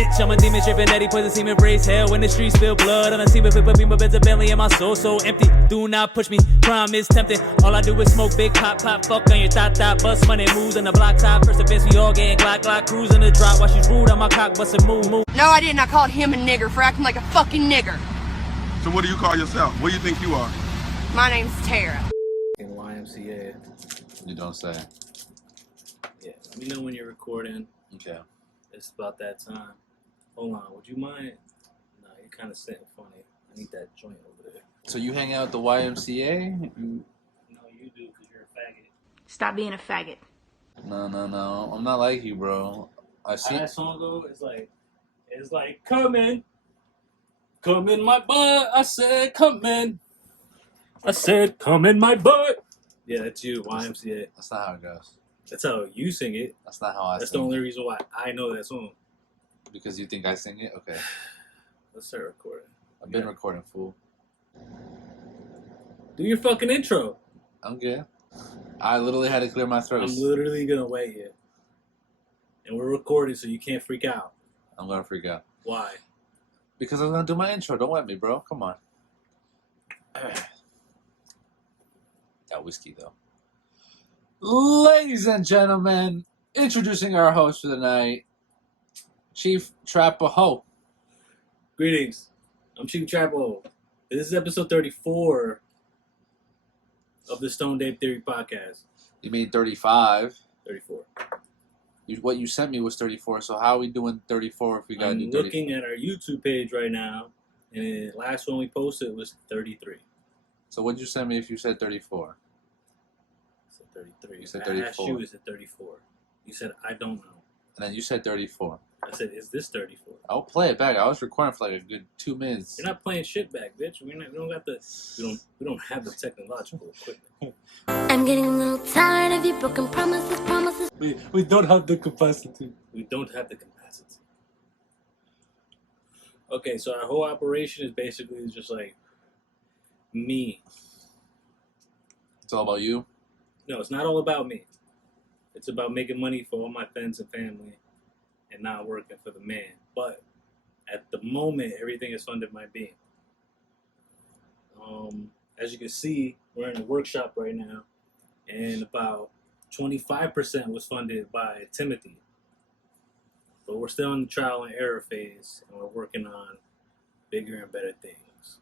snitch. I'm a demon stripping Eddie, poison semen, raise hell when the streets spill blood. On a semen, flip a beam, a beds a Bentley, and my soul so empty. Do not push me, crime is tempting. All I do is smoke, big pop, fuck on your thot, bust money, moves on the block top. First offense, we all getting glock, cruising the drop. While she's rude on my cock, bustin' move. No, I didn't. I called him a nigger for acting like a fucking nigger. So what do you call yourself? What do you think you are? My name's Tara. In YMCA. You don't say. Yeah, let me know when you're recording. Okay. It's about that time. Hold on, would you mind? No, you're kind of sitting funny. I need that joint over there. So you hang out at the YMCA? No, you do, because you're a faggot. Stop being a faggot. No. I'm not like you, bro. I see. How that song go? It's like, come in my butt. I said, come in. I said, come in my butt. Yeah, that's you, YMCA. That's not how it goes. That's how you sing it. That's not how I That's sing the only reason why I know that song. Because you think I sing it? Okay. Let's start recording. I've been recording, fool. Do your fucking intro. I'm good. I literally had to clear my throat. I'm literally going to wait you. And we're recording so you can't freak out. I'm going to freak out. Why? Because I'm going to do my intro. Don't wet me, bro. Come on. Got whiskey, though. Ladies and gentlemen, introducing our host for the night, Chief Trapahoe. Greetings. I'm Chief Trapahoe. This is episode 34 of the Stone Dave Theory podcast. You made 35. 34. What you sent me was 34, so how are we doing 34 if we got to do 34? I'm looking at our YouTube page right now, and the last one we posted was 33. So what'd you send me if you said 34? 33. You said I 34. asked you, is it 34? You said, I don't know. And then you said 34. I said, is this 34? I'll play it back. I was recording for like a good 2 minutes. You're not playing shit back, bitch. We don't have the technological equipment. I'm getting a little tired of your broken promises. We don't have the capacity. We don't have the capacity. Okay, so our whole operation is basically just like me. It's all about you? No, it's not all about me. It's about making money for all my friends and family and not working for the man. But at the moment, everything is funded by me. As you can see, we're in a workshop right now, and about 25% was funded by Timothy. But we're still in the trial and error phase, and we're working on bigger and better things.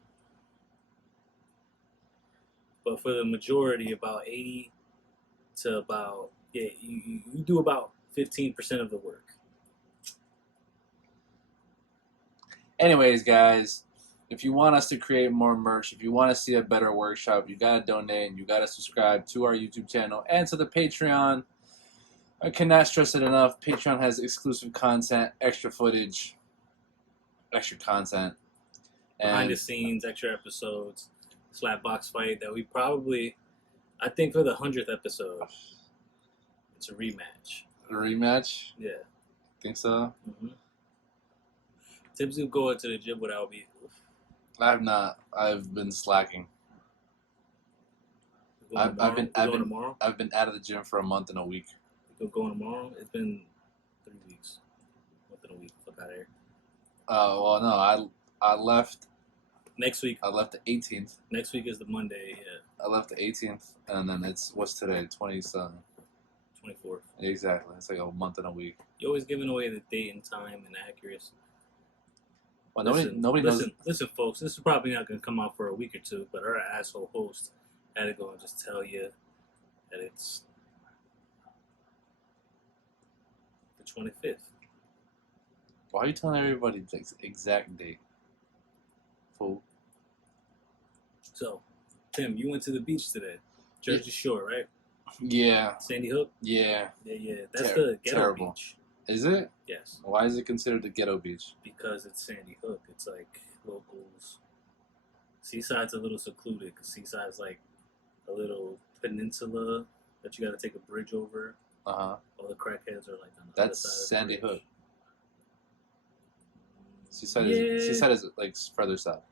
But for the majority, about 80 to about, you do about 15% of the work. Anyways, guys, if you want us to create more merch, if you want to see a better workshop, you got to donate, and you got to subscribe to our YouTube channel and to the Patreon. I cannot stress it enough. Patreon has exclusive content, extra footage, extra content. And Behind the scenes, extra episodes, slap box fight that we probably, I think for the 100th episode, it's a rematch. A rematch? Yeah. Think so? Mm-hmm. Tips will go into the gym without me. I've not. I've been slacking. I've been tomorrow? I've been out of the gym for a month and a week. You're going tomorrow? It's been 3 weeks. Month and a week. Fuck out of here. Well, no, I left. Next week. I left the 18th. Next week is the Monday. Yeah. I left the 18th, and then what's today? 27. 24th. Exactly. It's like a month and a week. You're always giving away the date and time and accuracy. Well, nobody knows. Listen, folks. This is probably not going to come out for a week or two, but our asshole host had to go and just tell you that it's the 25th. Why are you telling everybody the exact date? Fool. So, Tim, you went to the beach today. Jersey Shore, right? Yeah. Sandy Hook? Yeah. Yeah. That's the Ghetto terrible. beach. Is it? Yes. Why is it considered the Ghetto beach? Because it's Sandy Hook. It's like locals. Seaside's a little secluded because Seaside's like a little peninsula that you got to take a bridge over. Uh-huh. All the crackheads are like on the That's other side Sandy of the bridge. Hook. Seaside is like further south.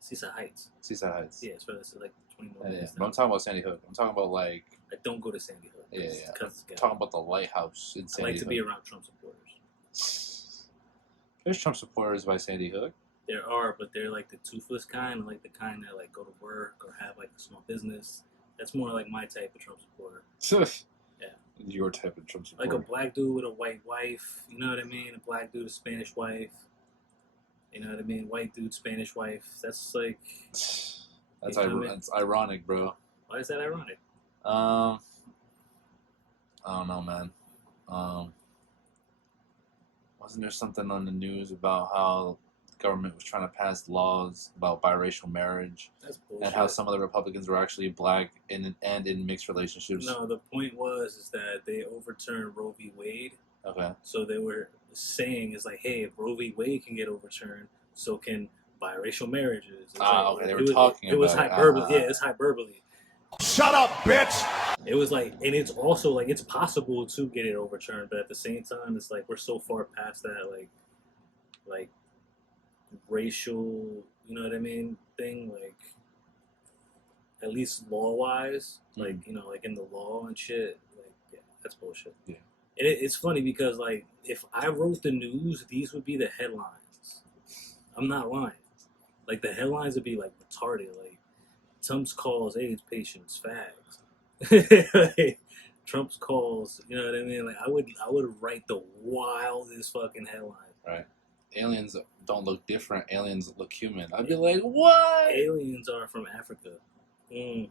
Seaside Heights. Seaside Heights. Yeah, it's further. It's like 20 more Yeah. minutes. But I'm talking about Sandy Hook. I'm talking about like. I don't go to Sandy Hook. Yeah. Because I'm talking about the lighthouse in I Sandy like to Hook. be around Trump supporters. There's Trump supporters by Sandy Hook. There are, but they're like the toothless kind, like the kind that like go to work or have like a small business. That's more like my type of Trump supporter. Yeah. Your type of Trump supporter. Like a black dude with a white wife, you know what I mean? A black dude, a Spanish wife. You know what I mean? White dude, Spanish wife. That's like... That's ironic, bro. Why is that ironic? I don't know, man. Wasn't there something on the news about how the government was trying to pass laws about biracial marriage? That's bullshit. And how some of the Republicans were actually black and in mixed relationships? No, the point is that they overturned Roe v. Wade. Okay. So they were saying, it's like, hey, if Roe v. Wade can get overturned, so can biracial marriages. Okay. They were talking about it. It was hyperbole. Yeah, it's hyperbole. Shut up, bitch! It was like, and it's also like, it's possible to get it overturned, but at the same time, it's like, we're so far past that, like racial, you know what I mean, thing, like, at least law-wise, like, you know, like in the law and shit, like, yeah, that's bullshit. Yeah. And it's funny because, like, if I wrote the news, these would be the headlines. I'm not lying. Like, the headlines would be, like, retarded, like, Trump's calls AIDS patients fags. Like, Trump's calls, you know what I mean? Like, I would write the wildest fucking headline. Right. Aliens don't look different. Aliens look human. I'd be like, what? Aliens are from Africa. Aliens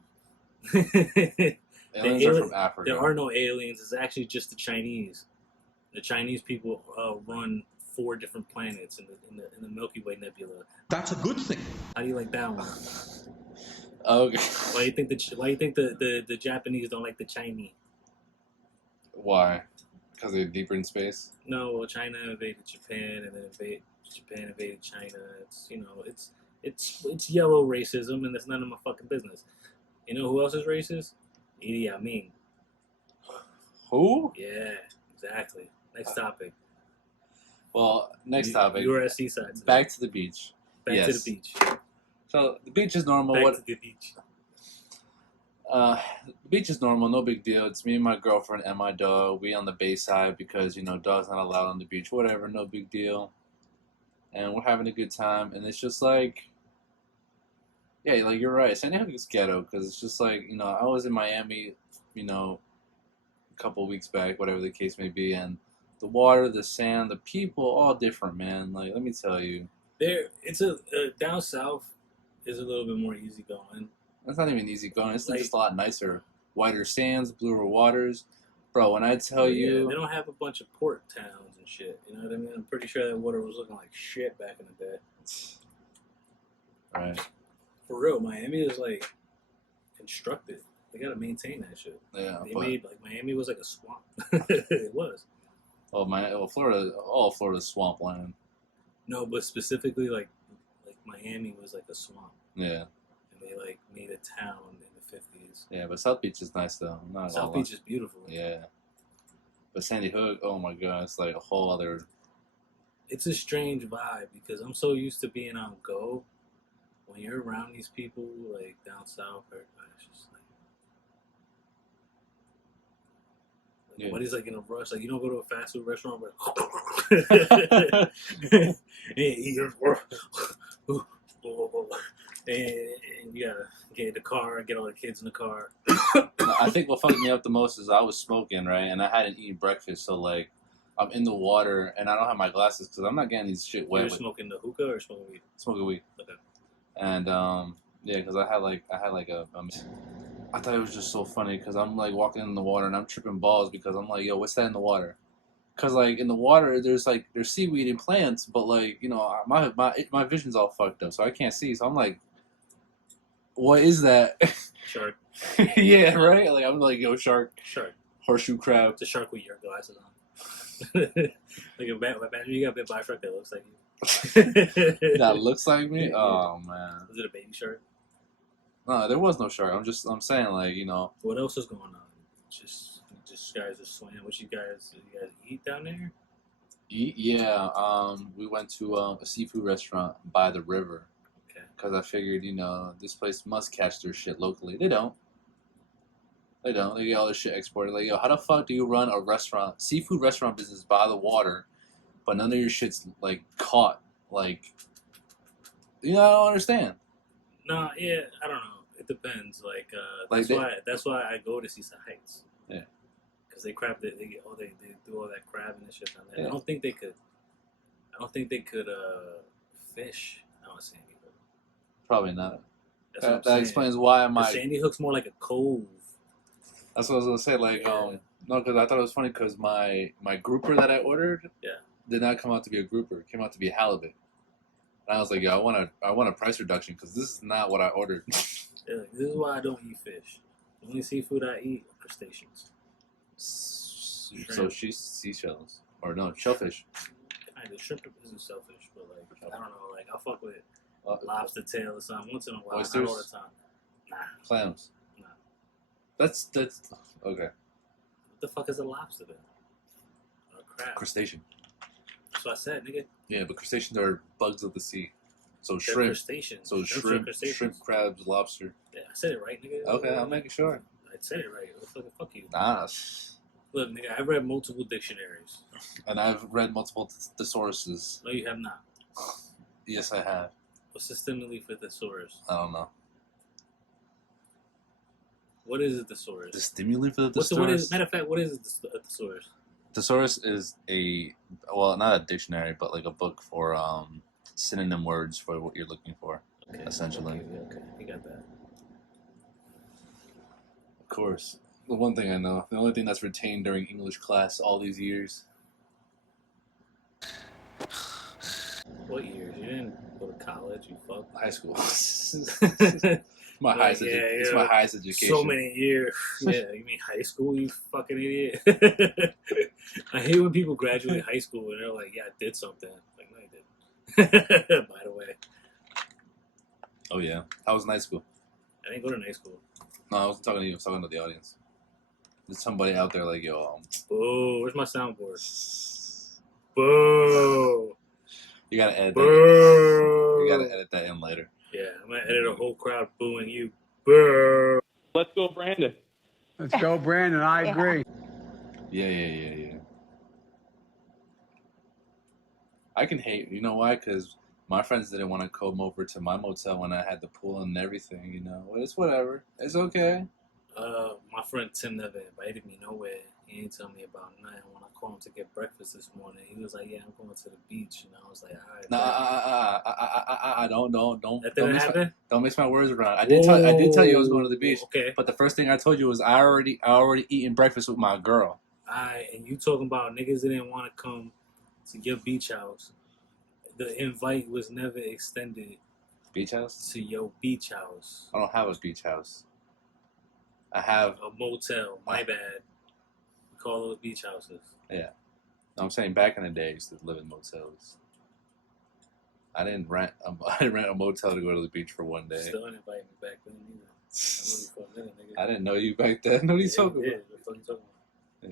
are from Africa. There are no aliens. It's actually just the Chinese. The Chinese people run 4 different planets in the Milky Way Nebula. That's a good thing. How do you like that one? Okay. Why do you think the Japanese don't like the Chinese? Why? Because they're deeper in space? No, well, China invaded Japan, and then Japan invaded China. It's, you know, it's yellow racism, and it's none of my fucking business. You know who else is racist? Idi Amin. Who? Yeah, exactly. Next topic. Well, next topic. You were at Seaside today. Back to the beach. Back to the beach. So the beach is normal. Back to the beach. The beach is normal, no big deal. It's me and my girlfriend and my dog. We on the bay side because, you know, dog's not allowed on the beach. Whatever, no big deal. And we're having a good time. And it's just like, yeah, like you're right. Sandy Hook is ghetto because it's just like, you know, I was in Miami, you know, a couple weeks back, whatever the case may be, and the water, the sand, the people, all different, man. Like, let me tell you. It's down south is a little bit more easygoing. It's not even easy going. It's Like, just a lot nicer. Whiter sands, bluer waters. Bro, when I tell you... They don't have a bunch of port towns and shit. You know what I mean? I'm pretty sure that water was looking like shit back in the day. Right. For real, Miami is like constructed. They gotta maintain that shit. Yeah. They made, like, Miami was like a swamp. It was. Florida's swampland. No, but specifically like Miami was like a swamp. Yeah. And they like made a town in the 50s. Yeah, but South Beach is nice though. South Beach is beautiful. Yeah. But Sandy Hook, oh my god, it's like a whole other... It's a strange vibe because I'm so used to being on go. When you're around these people like down south, everybody's just like nobody's like in a rush. Like, you don't go to a fast food restaurant, but and you gotta get in the car and get all the kids in the car. I think what fucked me up the most is I was smoking, right, and I hadn't eaten breakfast, so like I'm in the water and I don't have my glasses because I'm not getting these shit wet. You're smoking the hookah or smoking weed? Smoking weed. Okay. And yeah, because I had like I thought it was just so funny because I'm like walking in the water and I'm tripping balls because I'm like, yo, what's that in the water? Because like in the water there's seaweed and plants, but like, you know, my vision's all fucked up, so I can't see. So I'm like, what is that? Shark. Yeah, right. Like I'm like, yo, shark. Shark. Horseshoe crab. It's a shark with your glasses on. Like imagine you got bit by a shark that looks like you. That looks like me? Oh man. Was it a baby shark? No, there was no shark. I'm saying, like, you know. What else is going on? Just guys are swinging. What you guys eat down there? Eat? Yeah. We went to a seafood restaurant by the river. Okay. Because I figured, you know, this place must catch their shit locally. They don't. They get all this shit exported. Like, yo, how the fuck do you run a restaurant, seafood restaurant business by the water, but none of your shit's like caught. Like, you know, I don't understand. No, yeah, I don't know. It depends. Like, that's why I go to Seaside Heights. Yeah. Because they do all that crabbing and shit down there. Yeah. I don't think they could fish on Sandy Hook. Probably not. That's what I'm That saying. explains why Sandy Hook's more like a cove. That's what I was gonna say. Like, Yeah. no, because I thought it was funny because my grouper that I ordered, Yeah. did not come out to be a grouper. It came out to be halibut. And I was like, I want a price reduction because this is not what I ordered. Yeah, like, this is why I don't eat fish. The only seafood I eat are crustaceans. So she's seashells or no shellfish. Kind of shrimp isn't selfish, but like I don't know. Like I'll fuck with lobster tail or something once in a while. Oysters? Not all the time. Nah. Clams. Nah. That's okay. What the fuck is a lobster then? Or a crab? Crustacean. That's what I said, nigga. Yeah, but crustaceans are bugs of the sea. So They're shrimp. crustaceans. So Shrimps are shrimp, crustaceans. crabs, lobster. Yeah, I said it right, nigga. Okay, I'm making sure. I said it right. Fuck you. Nah. Look, nigga, I've read multiple dictionaries. And I've read multiple thesauruses. No, you have not. Yes, I have. What's the stimuli for thesaurus? I don't know. What is a thesaurus? The stimuli for the What thesaurus? is, matter of fact, what is a thesaurus? Thesaurus is not a dictionary, but like a book for synonym words for what you're looking for, Okay, essentially. Okay, you got that. Of course. The one thing I know, the only thing that's retained during English class all these years. What years? You didn't go to college, you fuck. High school. It's my highest education. So many years. Yeah, you mean high school, you fucking idiot? I hate when people graduate high school and they're like, yeah, I did something. Like, no, you didn't. By the way. Oh, yeah. How was night school? I didn't go to night school. No, I wasn't talking to you. I was talking to the audience. There's somebody out there like, yo, Boo, where's my soundboard? Boo. you gotta edit that. Boo. You gotta edit that in later. Yeah, I'm gonna edit a whole crowd booing you. Boo. Let's go, Brandon. Let's go, Brandon. I agree. Yeah. I can hate. You know why? Because my friends didn't want to come over to my motel when I had the pool and everything. You know, it's whatever. It's okay. My friend Tim never invited me nowhere. He didn't tell me about nothing. When I called him to get breakfast this morning, he was like, "Yeah, I'm going to the beach," and I was like, "All right." Don't. That didn't happen. Don't mix my words around. I did tell you I was going to the beach. Okay. But the first thing I told you was I already eaten breakfast with my girl. Alright, and you talking about niggas that didn't want to come to your beach house. The invite was never extended Beach house? to your beach house. I don't have a beach house. I have A motel. My bad. We call those beach houses. Yeah. I'm saying back in the day, I used to live in motels. I didn't rent a motel to go to the beach for one day. Still didn't invite me back then either. I know you for a minute, nigga. I didn't know you back then. What are you talking Yeah, about? what the fuck you talking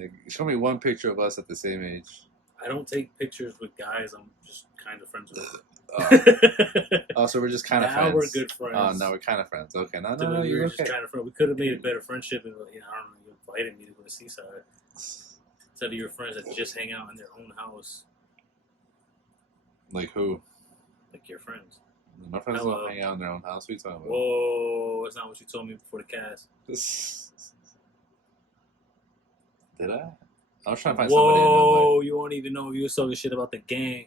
about? Show me one picture of us at the same age. I don't take pictures with guys I'm just kind of friends with. Oh, so we're just kind of Now friends. we're good friends. Oh, now we're kind of friends. Okay, no, We you're were okay. just kind of friends. We could have made a better friendship if, I don't know, you invited me to go to Seaside. Instead of your friends that just hang out in their own house. Like who? Like your friends. My friends don't hang out in their own house. What are you talking about? Whoa, that's not what you told me before the cast. Did I? I was trying to find somebody I know. Whoa, you won't even know if you were talking shit about the gang.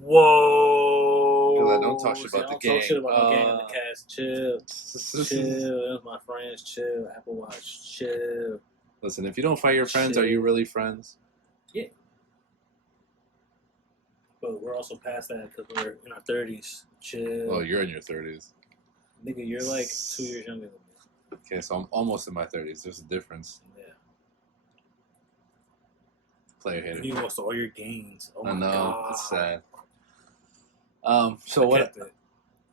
Whoa. Because I don't talk shit about the I don't gang. talk shit about the gang on the cast. Chill. Chill. That's my friends. Chill. Apple Watch. Chill. Listen, if you don't fight your friends, Shit. are you really friends? Yeah. But we're also past that because we're in our 30s. Chill. Oh, you're in your 30s. Nigga, you're like 2 years younger than me. Okay, so I'm almost in my 30s. There's a difference. Yeah. Player hater. You lost all your gains. Oh I my know. God. It's sad. So what?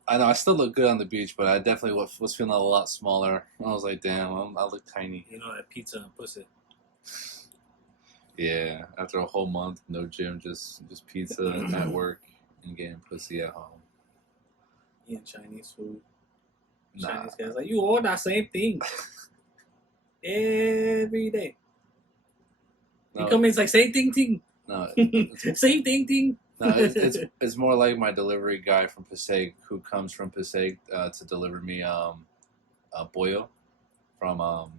I know I still look good on the beach, but I definitely was feeling a lot smaller. I was like, damn, I look tiny. You know that pizza and pussy. Yeah, after a whole month, no gym, just pizza at work and getting pussy at home. Eating Chinese food. Nah. Chinese guys like, you all that same thing. Every day. You No, come in, it's like, same thing. No, Same thing. no, it's more like my delivery guy from Passaic who comes from Passaic to deliver me pollo from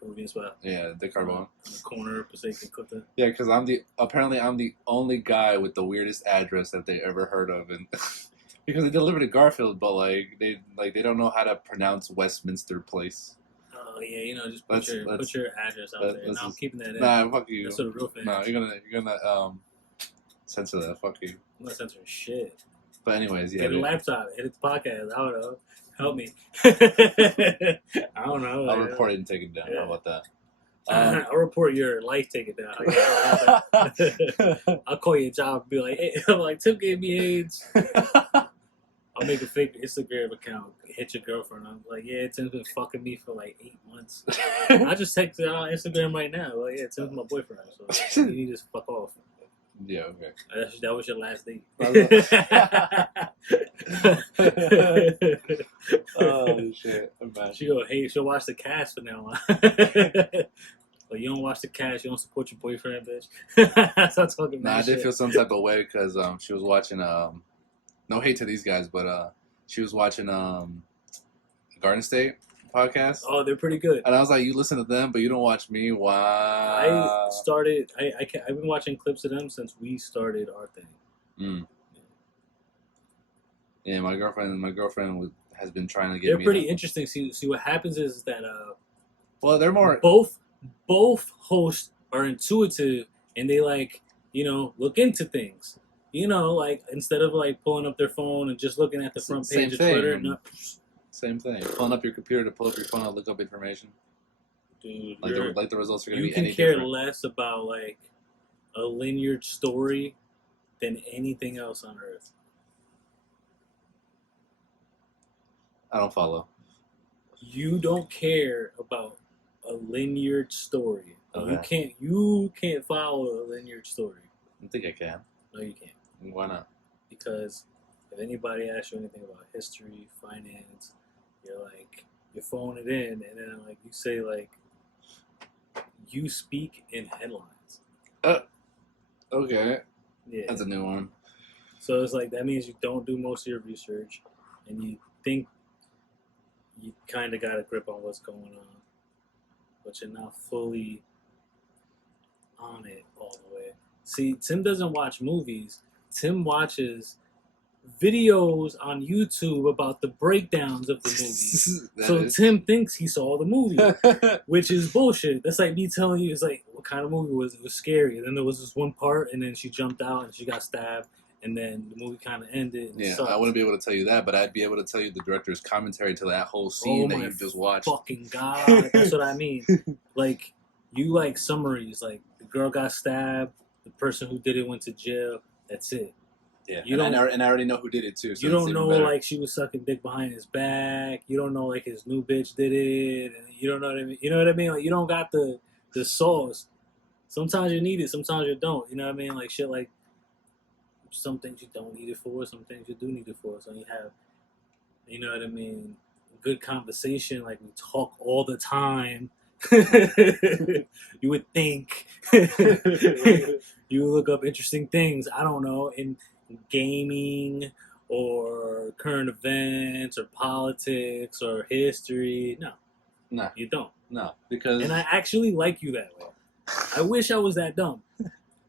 Peruvian spot. Yeah, the Carbone. On the corner of Passaic and Clifton. Yeah, because I'm the only guy with the weirdest address that they ever heard of, and because they delivered to Garfield, but they don't know how to pronounce Westminster Place. Oh yeah, just put your address out there. No, I'm keeping that in. Nah, fuck you. That's for the real fans. Nah, you're gonna censor that. Fuck you. I'm not censoring shit. But anyways, yeah. Get a laptop. Edit the podcast. I don't know. Help me. I don't know. I'll report it and take it down. Yeah. How about that? I'll report your life, take it down. I'll call you a job and be like, hey, Tim gave me AIDS. I'll make a fake Instagram account, hit your girlfriend. I'm like, yeah, Tim's been fucking me for 8 months. I just text her on Instagram right now. Like, yeah, Tim's my boyfriend. So you need to just fuck off. Yeah, okay. That was your last date. Oh shit! She'll watch the cast from now on. But you don't watch the cast, you don't support your boyfriend, bitch. Stop talking. Nah, I did feel some type of way because she was watching. No hate to these guys, but she was watching Garden State podcast. Oh, they're pretty good. And I was like, you listen to them, but you don't watch me. Wow. I've been watching clips of them since we started our thing. Mm. Yeah, my girlfriend has been trying to get. They're pretty interesting. See, what happens is that well, they're more both hosts are intuitive and they look into things. Instead of pulling up their phone and just looking at the front page of Twitter. No. Same thing. Pulling up your computer to pull up your phone and look up information. Dude, the results are going to be any different. You can care less about a linear story than anything else on earth. I don't follow. You don't care about a linear story. Okay. You can't follow a linear story. I think I can. No, you can't. Why not? Because if anybody asks you anything about history, finance, you're phoning it in, and then you say you speak in headlines. Okay. Yeah. That's a new one. So it's that means you don't do most of your research, and you think you kind of got a grip on what's going on, but you're not fully on it all the way. See, Tim doesn't watch movies. Tim watches videos on YouTube about the breakdowns of the movie. Tim thinks he saw the movie, which is bullshit. That's like me telling you, what kind of movie was it? It was scary. And then there was this one part, and then she jumped out and she got stabbed, and then the movie kind of ended. And I wouldn't be able to tell you that, but I'd be able to tell you the director's commentary to that whole scene that you just watched. Fucking God, that's what I mean. You summaries. The girl got stabbed. The person who did it went to jail. That's it. Yeah, and I already know who did it too. So you don't know she was sucking dick behind his back. You don't know his new bitch did it, and you don't know what I mean. You know what I mean? You don't got the sauce. Sometimes you need it, sometimes you don't. You know what I mean? Shit. Some things you don't need it for, some things you do need it for. So you have, you know what I mean, good conversation. We talk all the time. You would think you would look up interesting things. I don't know, in gaming or current events or politics or history. No, you don't. No, because and I actually like you that way. I wish I was that dumb.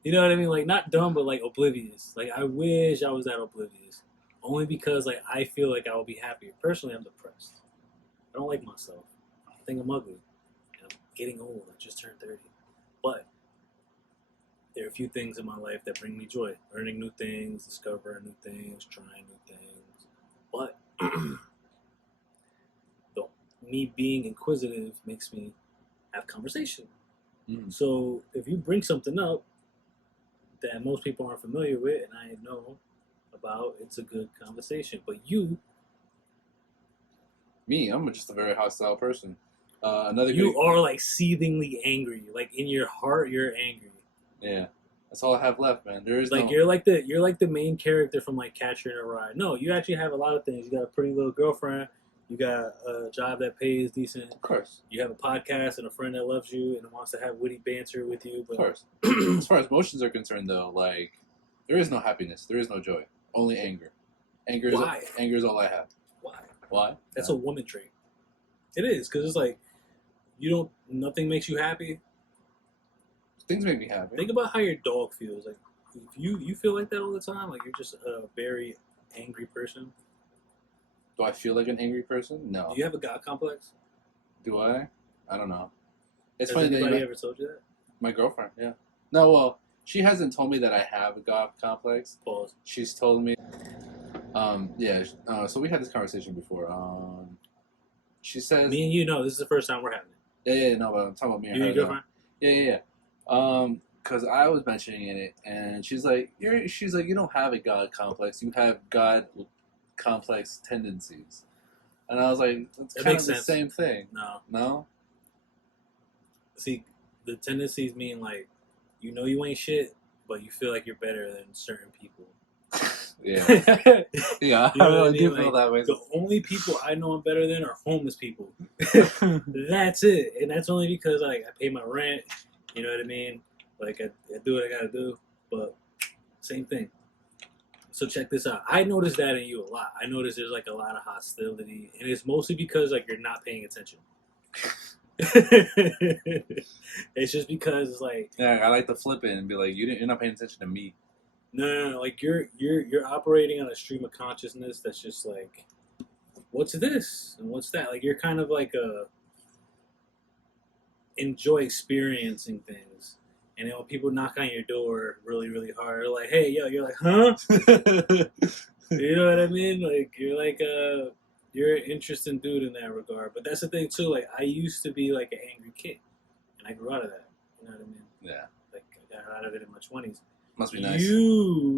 You know what I mean? Not dumb, but oblivious. I wish I was that oblivious. Only because I feel I will be happier. Personally, I'm depressed. I don't like myself. I think I'm ugly. Getting old. I just turned 30. But there are a few things in my life that bring me joy. Learning new things, discovering new things, trying new things. But me being inquisitive makes me have conversation. Mm. So if you bring something up that most people aren't familiar with and I know about, it's a good conversation. But I'm just a very hostile person. Are seethingly angry. In your heart, you're angry. Yeah, that's all I have left, man. There is you're the main character from Catcher in a Rye. No, you actually have a lot of things. You got a pretty little girlfriend. You got a job that pays decent. Of course. You have a podcast and a friend that loves you and wants to have witty banter with you. But Of course. As far as emotions are concerned, though, like, there is no happiness. There is no joy. Only anger. Why? Anger is all I have. Why? That's a woman trait. It is, because it's like, nothing makes you happy. Things make me happy. Think about how your dog feels. Like, if you feel like that all the time, like you're just a very angry person. Do I feel like an angry person? No. Do you have a God complex? Do I? I don't know. It's Has funny that anybody ever told you that? my girlfriend, yeah. No, well, she hasn't told me that I have a God complex. Pause. She's told me. Yeah. So we had this conversation before. She says. Me and you know this is the first time we're having it. Yeah, no, but I'm talking about me and You her. and your girlfriend? Yeah. Because I was mentioning it, and she's like, you don't have a God complex. You have God complex tendencies. And I was like, it's That kind makes of the sense. same thing. No? See, the tendencies mean like, you ain't shit, but you feel like you're better than certain people. Yeah. Yeah, You know I what I really mean? do feel Like, that way. The only people I know I'm better than are homeless people. That's it. And that's only because like I pay my rent, you know what I mean? Like I do what I gotta do. But same thing. So check this out. I noticed that in you a lot. I noticed there's like a lot of hostility, and it's mostly because like you're not paying attention. It's just because it's like, Yeah, I like to flip it and be like, you're not paying attention to me. no, like you're operating on a stream of consciousness that's just like, what's this and what's that? Like you're kind of like enjoy experiencing things, and then when people knock on your door really really hard, they're like, hey yo, you're like, huh? You know what I mean? Like you're an interesting dude in that regard. But that's the thing too. Like I used to be like an angry kid, and I grew out of that. You know what I mean? Yeah. Like I got out of it in my 20s. Must be nice.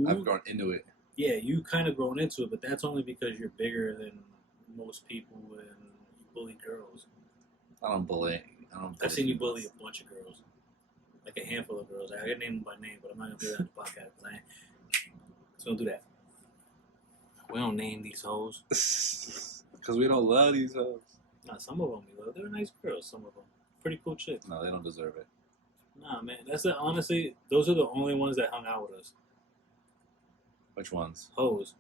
I've grown into it. Yeah, you kind of grown into it, but that's only because you're bigger than most people and you bully girls. I don't bully. I've seen you bully a bunch of girls, like a handful of girls. I could name them by name, but I'm not gonna do that on the podcast. So don't do that. We don't name these hoes. Because we don't love these hoes. Nah, some of them we love. They're nice girls. Some of them, pretty cool chicks. No, they don't deserve it. Nah, man, honestly, those are the only ones that hung out with us. Which ones? Hoes.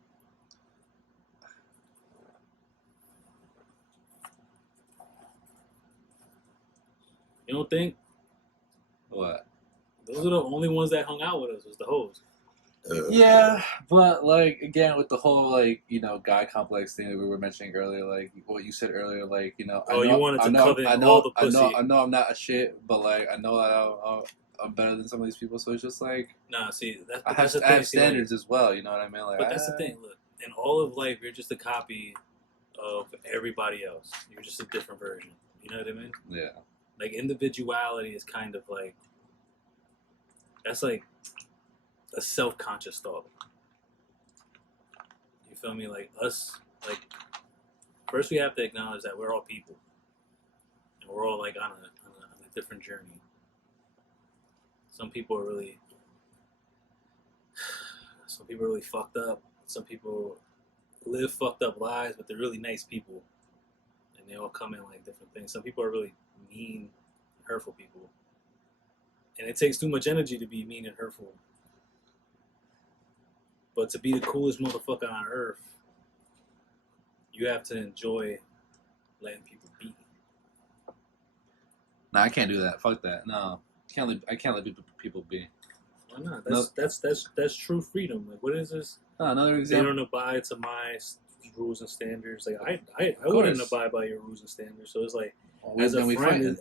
You don't think? What? Those are the only ones that hung out with us, was the hoes. Yeah, but like again with the whole like guy complex thing that we were mentioning earlier, like what you said earlier, like you wanted to covet all the pussy. I know I'm not a shit, but like I know that I'm better than some of these people, so it's just like Nah, see, I that's the thing. have standards as well. You know what I mean? Like, But that's the thing. Look, in all of life, you're just a copy of everybody else. You're just a different version. You know what I mean? Yeah. Like individuality is kind of like that's like a self-conscious thought. You feel me? Like us, like first we have to acknowledge that we're all people, and we're all like on a different journey. Some people are really fucked up. Some people live fucked up lives, but they're really nice people, and they all come in like different things. Some people are really mean, hurtful people, and it takes too much energy to be mean and hurtful. But to be the coolest motherfucker on earth, you have to enjoy letting people be. Nah, I can't do that. Fuck that. No, I can't let people be. Why not? That's true freedom. Like, what is this? Another They example. don't abide to my rules and standards. Like, I wouldn't abide by your rules and standards. So it's like, as a friend, it's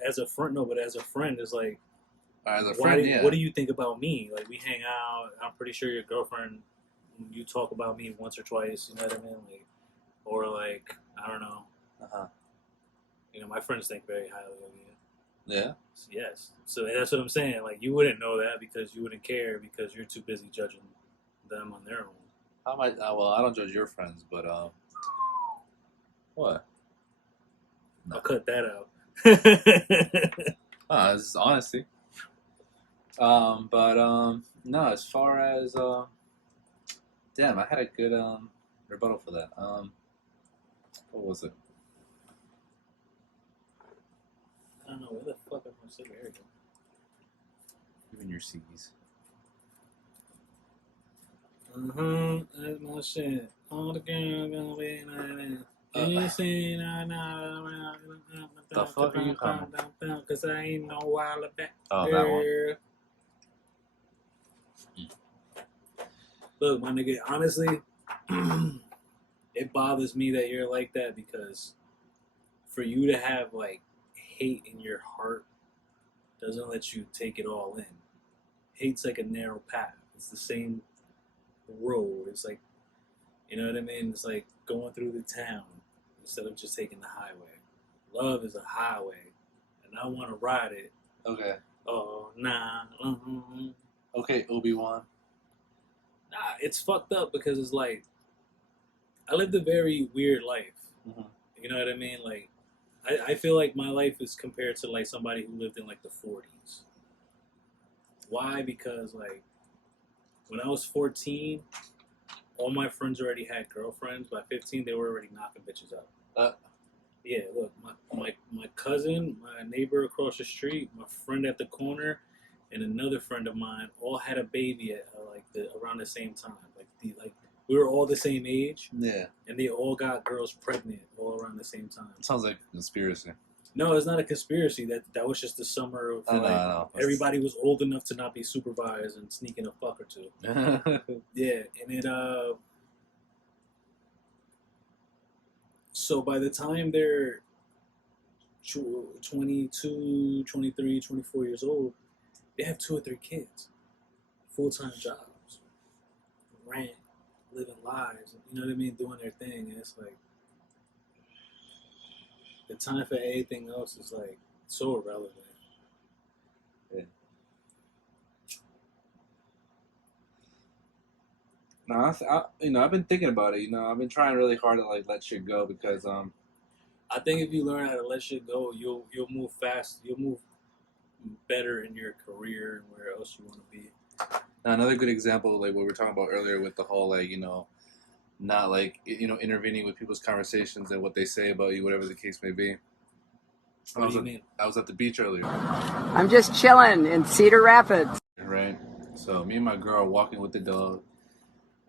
like, as a friend, yeah. What do you think about me? Like, we hang out. I'm pretty sure your girlfriend, you talk about me once or twice. You know what I mean? Like, or like, I don't know. My friends think very highly of you. Yeah. Yes. So that's what I'm saying. Like, you wouldn't know that because you wouldn't care because you're too busy judging them on their own. Well, I don't judge your friends, but what? No. I'll cut that out. This is honesty. No, as far as damn, I had a good rebuttal for that. What was it? I don't know where the fuck is my cigarette. Even your C's. That's my shit. All the girls gonna be like The fuck are you coming? Cause I ain't no while back. Oh, that one. Look, my nigga, honestly, it bothers me that you're like that because for you to have like hate in your heart doesn't let you take it all in. Hate's like a narrow path. It's the same road. It's like, you know what I mean? It's like going through the town instead of just taking the highway. Love is a highway, and I want to ride it. Okay. Oh, nah. Okay, Obi-Wan. Nah, it's fucked up because it's like, I lived a very weird life. Mm-hmm. You know what I mean? Like, I feel like my life is compared to like somebody who lived in like the 40s. Why? Because like, when I was 14, all my friends already had girlfriends. By 15, they were already knocking bitches up. Yeah, look, my cousin, my neighbor across the street, my friend at the corner, and another friend of mine all had a baby at around the same time. Like we were all the same age. Yeah. And they all got girls pregnant all around the same time. It sounds like a conspiracy. No, it's not a conspiracy. That was just the summer of I know. Everybody was old enough to not be supervised and sneaking a fuck or two. Yeah, and it so by the time they're 22, 23, 24 years old, they have 2 or 3 kids, full-time jobs, rent, living lives, you know what I mean, doing their thing. And it's like, the time for anything else is like so irrelevant. Yeah. No, I've been thinking about it. You know, I've been trying really hard to like let shit go because I think if you learn how to let shit go, you'll move fast. You'll move better in your career and where else you want to be. Now, another good example, like what we were talking about earlier, with the whole like not like intervening with people's conversations and what they say about you, whatever the case may be. What do you mean? I was at the beach earlier. I'm just chilling in Cedar Rapids. Right. So me and my girl are walking with the dog,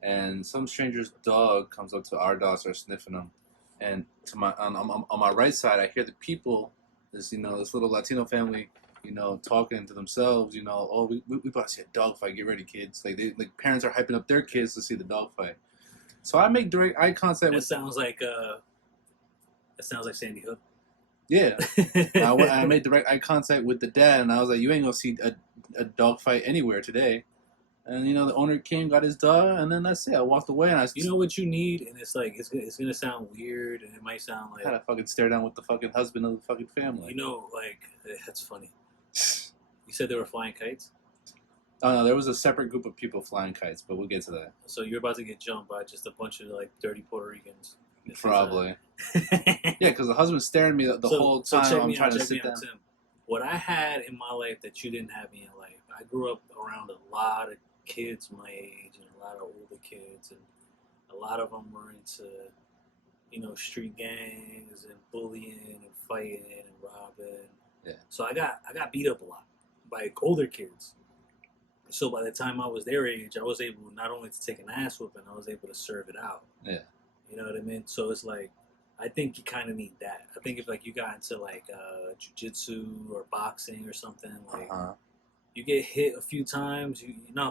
and some stranger's dog comes up to our dog, starts sniffing him. And to my on my right side, I hear the people, this little Latino family, talking to themselves. Oh, we about to see a dog fight. Get ready, kids! Like parents are hyping up their kids to see the dog fight. So I make direct eye contact. That sounds like Sandy Hook. Yeah, I made direct eye contact with the dad, and I was like, "You ain't gonna see a dog fight anywhere today." And the owner came, got his dog, and then that's it. I walked away, and You know what you need, and it's like it's gonna sound weird, and it might sound like I had to fucking stare down with the fucking husband of the fucking family. That's funny. You said they were flying kites. Oh no, there was a separate group of people flying kites, but we'll get to that. So you're about to get jumped by just a bunch of like dirty Puerto Ricans. Probably. Yeah, because the husband's staring at me the whole time. I'm trying to sit down. Tim. What I had in my life that you didn't have in your life, I grew up around a lot of kids my age and a lot of older kids, and a lot of them were into, street gangs and bullying and fighting and robbing. Yeah. So I got beat up a lot by older kids. So by the time I was their age, I was able not only to take an ass whooping, I was able to serve it out. Yeah. You know what I mean? So it's like, I think you kind of need that. I think if like you got into like jiu-jitsu or boxing or something, like you get hit a few times,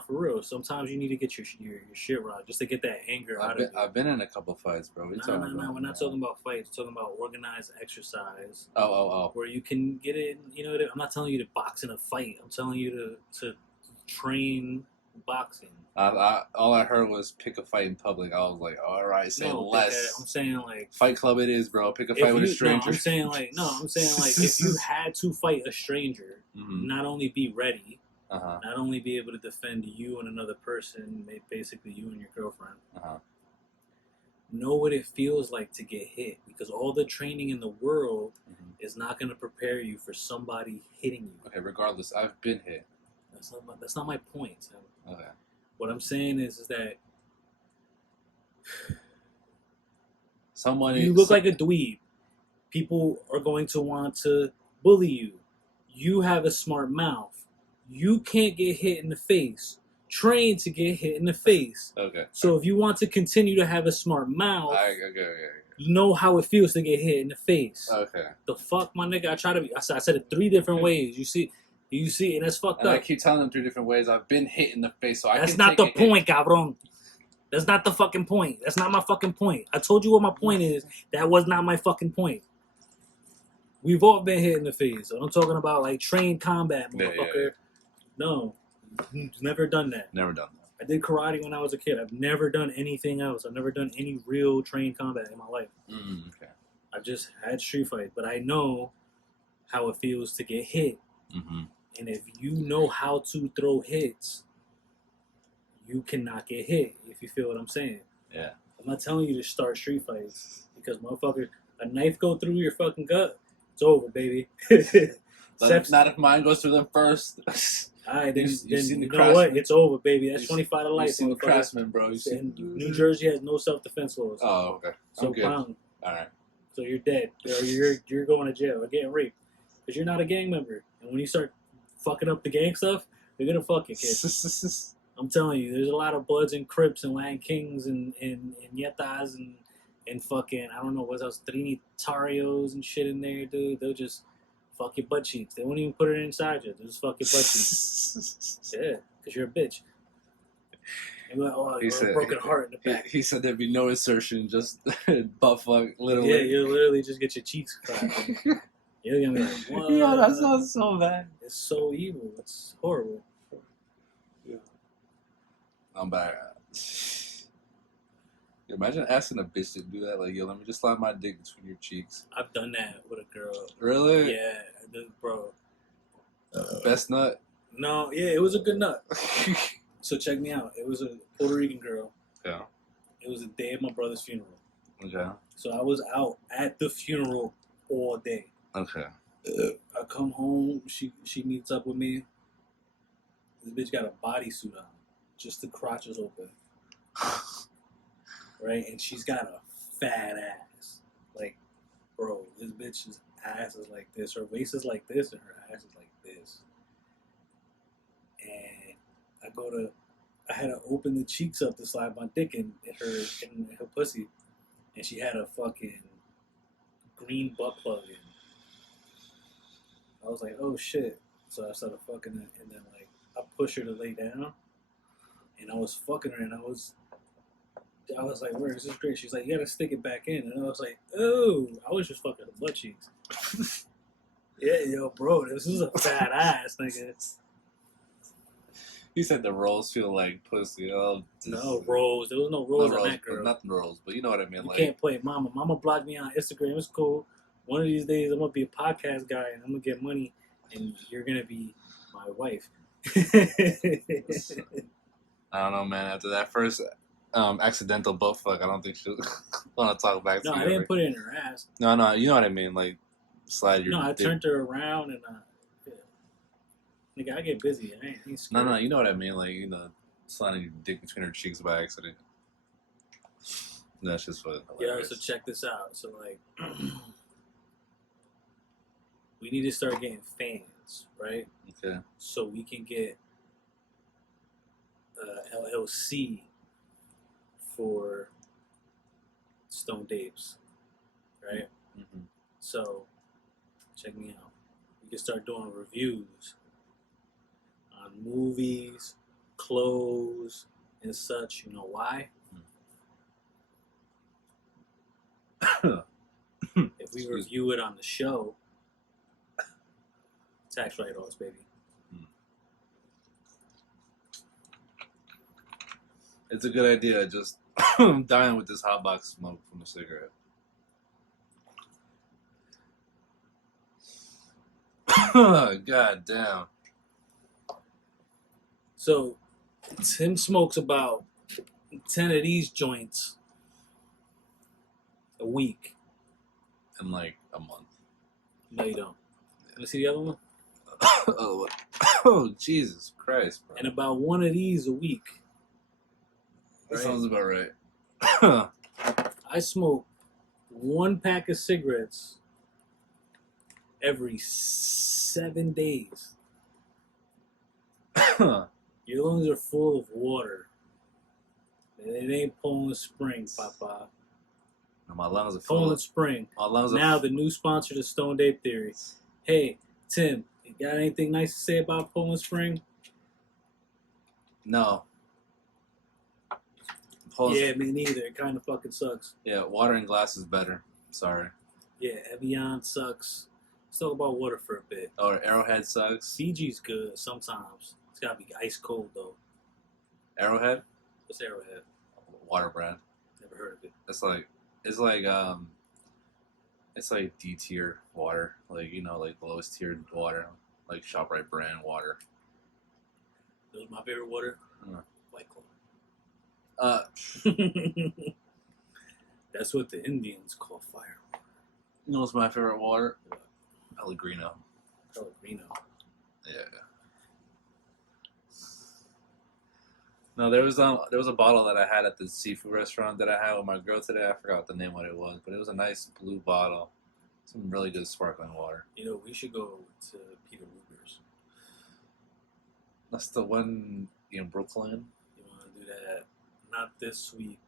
for real. Sometimes you need to get your shit right just to get that anger out of you. I've been in a couple fights, bro. No. We're not talking about fights. We're talking about organized exercise. Oh. Where you can get it. I'm not telling you to box in a fight. I'm telling you to train boxing. All I heard was pick a fight in public. I was like, all right, say less. I'm saying like Fight Club it is, bro. Pick a fight with a stranger. I'm saying like if you had to fight a stranger, not only be ready, not only be able to defend you and another person, basically you and your girlfriend. Know what it feels like to get hit, because all the training in the world is not going to prepare you for somebody hitting you. Okay, regardless, I've been hit. That's not my point. Okay. What I'm saying is that you look like a dweeb. People are going to want to bully you. You have a smart mouth. You can't get hit in the face. Train to get hit in the face. Okay. So if you want to continue to have a smart mouth, Okay. you know how it feels to get hit in the face. Okay. The fuck, my nigga? I said it 3 different ways. You see, and that's fucked And up. I keep telling them 3 different ways. I've been hit in the face, so I That's can not take the point, cabrón. That's not the fucking point. That's not my fucking point. I told you what my point is. That was not my fucking point. We've all been hit in the face. So I'm talking about like trained combat, motherfucker. Yeah. No, never done that. Never done that. I did karate when I was a kid. I've never done anything else. I've never done any real trained combat in my life. Okay. I've just had street fight, but I know how it feels to get hit. Mm-hmm. And if you know how to throw hits, you cannot get hit, if you feel what I'm saying. Yeah. I'm not telling you to start street fights because, motherfucker, a knife go through your fucking gut, it's over, baby. Not if mine goes through them first. All right, then seen the you know what? Craftsman? It's over, baby. That's 25 to life. You've seen the motherfucker. Craftsman, bro. And New Jersey has no self-defense laws. Oh, okay. So I'm good. pound. All right. So you're dead, or you're going to jail or getting raped because you're not a gang member. And when you start fucking up the gang stuff, they're gonna fuck you, kid. I'm telling you, there's a lot of Bloods and Crips and Latin Kings and Yetas and fucking, I don't know what else, Trinitarios and shit in there, dude. They'll just fuck your butt cheeks. They won't even put it inside you. They'll just fuck your butt cheeks. Yeah, because you're a bitch. And you're like, oh, you have a broken heart in the back. He said there'd be no insertion, just butt fuck, literally. Yeah, you literally just get your cheeks cracked. You're gonna be like, what? Yo, that sounds so bad. It's so evil. It's horrible. I'm back. Imagine asking a bitch to do that. Like, yo, let me just slide my dick between your cheeks. I've done that with a girl. Really? Yeah, bro. Best nut? No, yeah, it was a good nut. So check me out. It was a Puerto Rican girl. Yeah. It was the day of my brother's funeral. Okay. So I was out at the funeral all day. Okay. I come home. She meets up with me. This bitch got a bodysuit on. Just the crotch is open. Right? And she's got a fat ass. Like, bro, this bitch's ass is like this. Her waist is like this, and her ass is like this. And I had to open the cheeks up to slide my dick in her pussy. And she had a fucking green butt plug in. I was like, oh shit. So I started fucking her, and then like, I pushed her to lay down. And I was fucking her, and I was like, where is this great? She's like, you gotta stick it back in. And I was like, oh, I was just fucking her butt cheeks. Yeah, yo, bro, this is a fat ass, nigga. He said the rolls feel like pussy. Oh, No rolls. There was no rolls on that girl. Nothing rolls, but you know what I mean. You like, can't play Mama. Mama blocked me on Instagram. It's cool. One of these days, I'm gonna be a podcast guy, and I'm gonna get money, and you're gonna be my wife. I don't know, man. After that first accidental butt fuck, I don't think she'll want to talk back to No, you. I didn't put it in her ass. No, you know what I mean. Like, slide your. No, I dick. turned her around, and nigga, I get busy. I ain't scared. No, you know what I mean. Like, sliding your dick between her cheeks by accident. That's just fun. Yeah, so check this out. So like, we need to start getting fans, right? Okay. So we can get LLC for Stoned Apes, right? Mm-hmm. So check me out. We can start doing reviews on movies, clothes, and such. You know why? If we review it on the show, tax write-offs, baby. It's a good idea. Just I'm dying with this hot box smoke from a cigarette. God damn. So Tim smokes about 10 of these joints a week. In like a month. No, you don't. Let me see the other one. Oh, Jesus Christ, bro. And about one of these a week. That Right? sounds about right. I smoke one pack of cigarettes every 7 days. Your lungs are full of water. And it ain't Poland Spring, Papa. My lungs are full. Poland Spring. My lungs Now are the new sponsor to Stoned Ape Theory. Hey, Tim, you got anything nice to say about Poland Spring? No. Yeah, me neither. It kind of fucking sucks. Yeah, water in glass is better. Sorry. Yeah, Evian sucks. Let's talk about water for a bit. Or Arrowhead sucks. Fiji's good sometimes. It's gotta be ice cold though. Arrowhead? What's Arrowhead? Water brand. Never heard of it. It's like D tier water. Like, you know, like lowest tiered water. Like ShopRite brand water. That was my favorite water. White Claw. That's what the Indians call fire. You know what's my favorite water? Pellegrino. Pellegrino. Yeah. No, there was a bottle that I had at the seafood restaurant that I had with my girl today. I forgot the name what it was, but it was a nice blue bottle. Some really good sparkling water. You know, we should go to Peter Luger's. That's the one in Brooklyn. You want to do that? Not this week.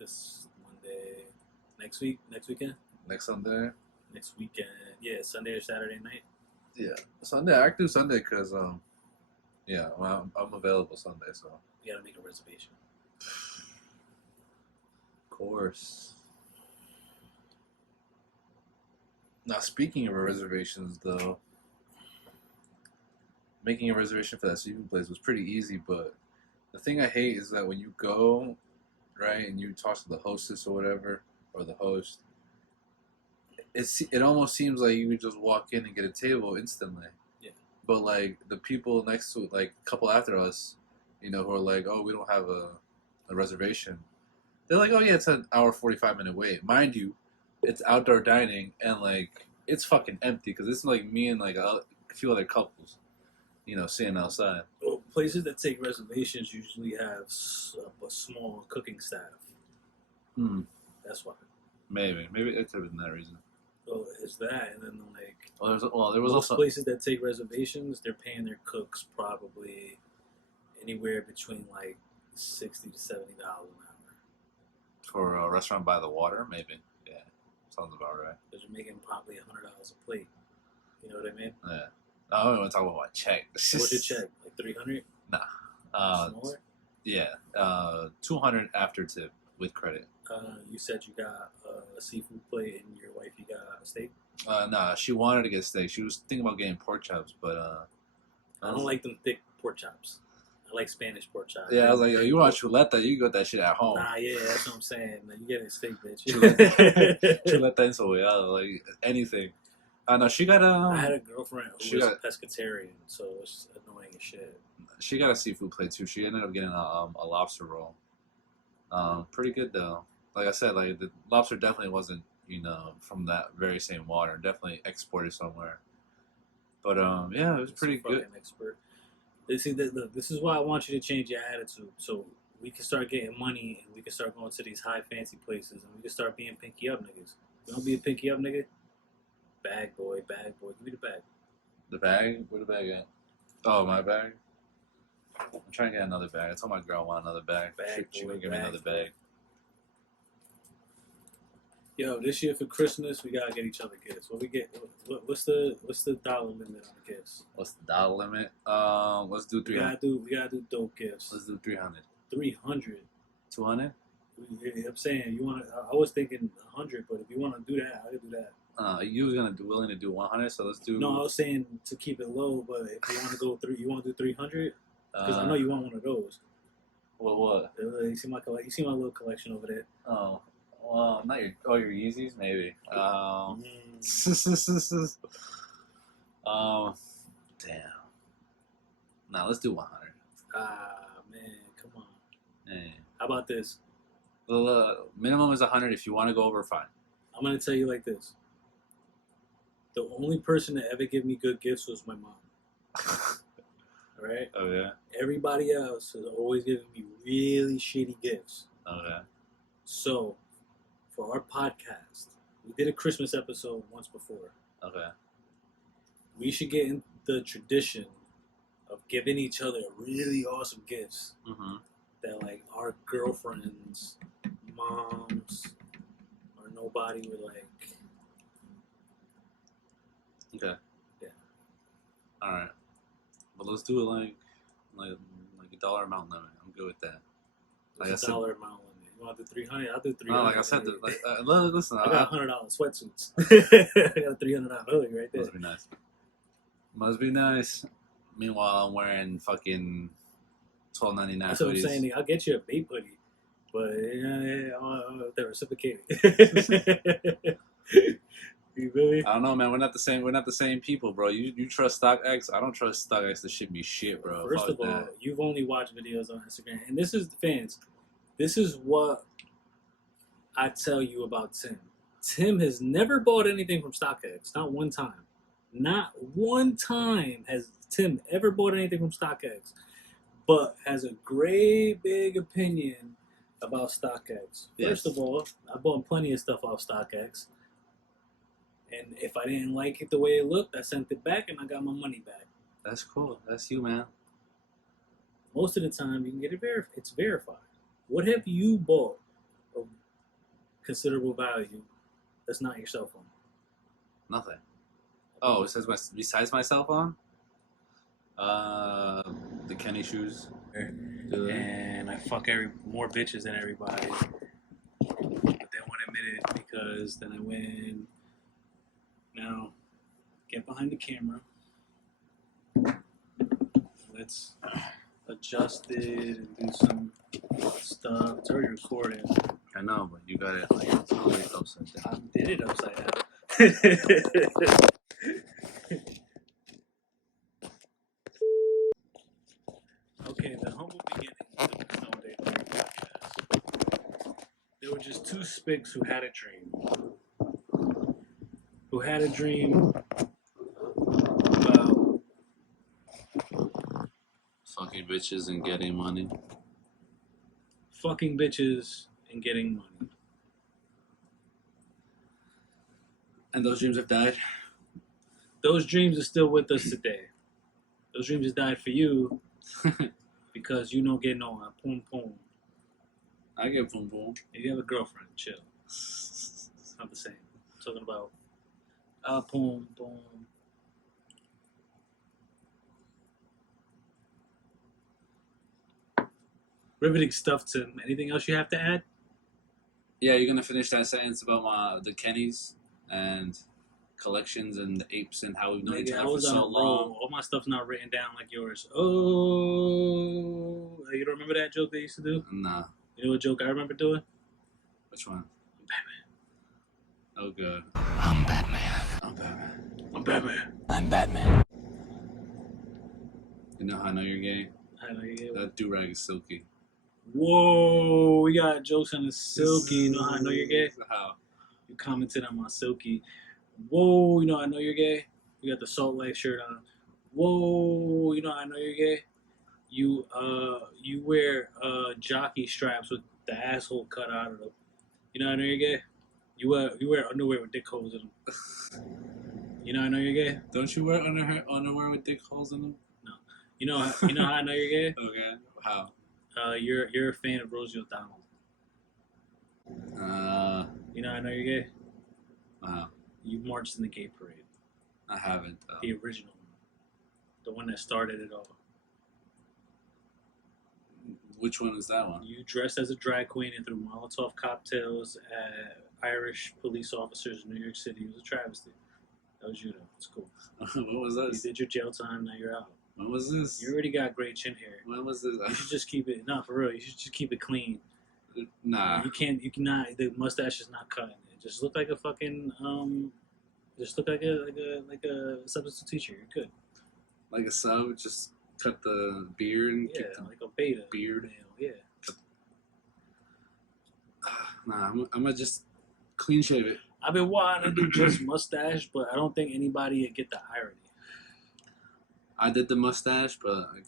This Monday. Next week? Next weekend? Next Sunday. Next weekend. Yeah, Sunday or Saturday night. Yeah, Sunday. I can do Sunday because yeah, well, I'm available Sunday, so. You gotta make a reservation. Of course. Now, speaking of reservations, though, making a reservation for that seafood place was pretty easy, but the thing I hate is that when you go, right, and you talk to the hostess or whatever, or the host, it almost seems like you could just walk in and get a table instantly. Yeah. But, like, the people next to, like, a couple after us, you know, who are like, oh, we don't have a reservation. They're like, oh, yeah, it's an hour, 45-minute wait. Mind you, it's outdoor dining, and, like, it's fucking empty, because it's, like, me and, like, a few other couples, you know, sitting outside. Well, places that take reservations usually have a small cooking staff. That's why. Maybe it could have been that reason. Well, it's that, and then, like, there was most also places that take reservations, they're paying their cooks probably anywhere between, like, $60 to $70 an hour. for a restaurant by the water, maybe. Yeah, sounds about right. Because you're making probably $100 a plate. You know what I mean? Yeah. I don't want to talk about my check. What's your check? Like 300? Nah. Smaller? Yeah. 200 after tip with credit. You said you got a seafood plate and your wife, you got a steak? Nah, she wanted to get steak. She was thinking about getting pork chops, but I don't like them thick pork chops. I like Spanish pork chops. Yeah, I was like, yo, you want chuleta, you can get that shit at home. Nah, yeah, that's what I'm saying. You get a steak, bitch. Chuleta encebollada, like anything. I know she got I had a girlfriend who was a pescatarian, so it's annoying as shit. She got a seafood plate too. She ended up getting a lobster roll. Pretty good though. Like I said, like the lobster definitely wasn't, you know, from that very same water. Definitely exported somewhere. But yeah, it was pretty good. Expert. See, this is why I want you to change your attitude, so we can start getting money and we can start going to these high fancy places and we can start being pinky up niggas. You don't be a pinky up nigga. Bag boy, give me the bag. The bag? Where the bag at? Oh, my bag? I'm trying to get another bag. I told my girl I want another bag. She gonna give me another bag. Yo, this year for Christmas we gotta get each other gifts. What we get? What's the dollar limit on the gifts? What's the dollar limit? Let's do 300. We gotta do dope gifts. Let's do 300. 300. 200? I'm saying you want. I was thinking 100, but if you want to do that, I can do that. You was willing to do 100, so let's do. No, I was saying to keep it low, but if you want to go you want to do 300, because I know you want one of those. What? You see my little collection over there. Oh, well, not your Yeezys, maybe. Damn. Nah, let's do 100. Man, come on. Hey. How about this? The minimum is 100. If you want to go over, fine. I'm gonna tell you like this. The only person that ever gave me good gifts was my mom. Alright? Oh, yeah? Everybody else has always given me really shitty gifts. Okay. So, for our podcast, we did a Christmas episode once before. Okay. We should get in the tradition of giving each other really awesome gifts that like our girlfriends, moms, or nobody would like. Okay. Yeah. All right. But let's do it like a dollar amount limit. I'm good with that. Like I It's a said, dollar amount limit. You want to do 300? I'll do 300. no, like I said, listen. I got $100 sweatsuits. I got a $300 hoodie right there. Must be nice. Must be nice. Meanwhile, I'm wearing fucking $12.99 That's what I'm hoodies. saying. I'll get you a vape hoodie, but they're reciprocating. You feel me? I don't know, man. We're not the same. We're not the same people, bro. You trust StockX? I don't trust StockX to ship me shit, bro. First Fuck of all, that. you've only watched videos on Instagram, and this is the fans. This is what I tell you about Tim. Tim has never bought anything from StockX. Not one time. Not one time has Tim ever bought anything from StockX, but has a great big opinion about StockX. Yes. First of all, I bought plenty of stuff off StockX. And if I didn't like it the way it looked, I sent it back and I got my money back. That's cool. That's you, man. Most of the time, you can get it verified. It's verified. What have you bought of considerable value that's not your cell phone? Nothing. Oh, it says besides my cell phone? The Kenny shoes. And I fuck more bitches than everybody. But they won't admit it because then I win. Now, get behind the camera. Let's adjust it and do some stuff. It's already recorded. I know, but you got it like it's always upside down. I did it upside down. Okay, the humble beginnings of the Snow Day podcast. There were just two spics who had a dream. Who had a dream about Fucking bitches and getting money. fucking bitches and getting money. And those dreams have died. Those dreams are still with us today. Those dreams just died for you because you don't get no poom poom. I get boom boom. If you have a girlfriend, chill. It's not the same. I'm talking about poom poom. Riveting stuff, Tim. Anything else you have to add? Yeah, you're gonna finish that sentence about the Kennys and collections and the apes and how we've known each Nigga, I other for was on so a roll. long. All my stuff's not written down like yours. Oh, you don't remember that joke they used to do? Nah. You know what joke I remember doing? Which one? Batman. Oh, good. I'm Batman. I'm Batman. I'm Batman. I'm Batman. You know how I know you're gay? I know you get it. That do-rag is silky. Whoa, we got jokes on the silky. You know how I know you're gay? How? You commented on my silky. Whoa, you know I know you're gay? You got the Salt Lake shirt on. Whoa, you know I know you're gay? You wear jockey straps with the asshole cut out of them. You know I know you're gay? You wear underwear with dick holes in them. You know I know you're gay? Don't you wear underwear with dick holes in them? No. You know how I know you're gay? Okay. How? You're a fan of Rosie O'Donnell. You know I know you're gay? Wow. You marched in the gay parade. I haven't. The original one. The one that started it all. Which one is that one? You dressed as a drag queen and threw Molotov cocktails at Irish police officers in New York City. It was a travesty. That was you, though. It's cool. What was You this? did your jail time. Now you're out. When was this? You already got great chin hair. When was this? You should just keep it. No, for real. You should just keep it clean. Nah. You cannot. The mustache is not cutting it. Just look like a fucking. Just look like a substitute teacher. You're good. Like a sub, just cut the beard and Yeah, keep the like a beta beard. male. Yeah. Nah, I'm gonna just clean shave it. I've been wanting to do just mustache, but I don't think anybody would get the irony. I did the mustache, but like,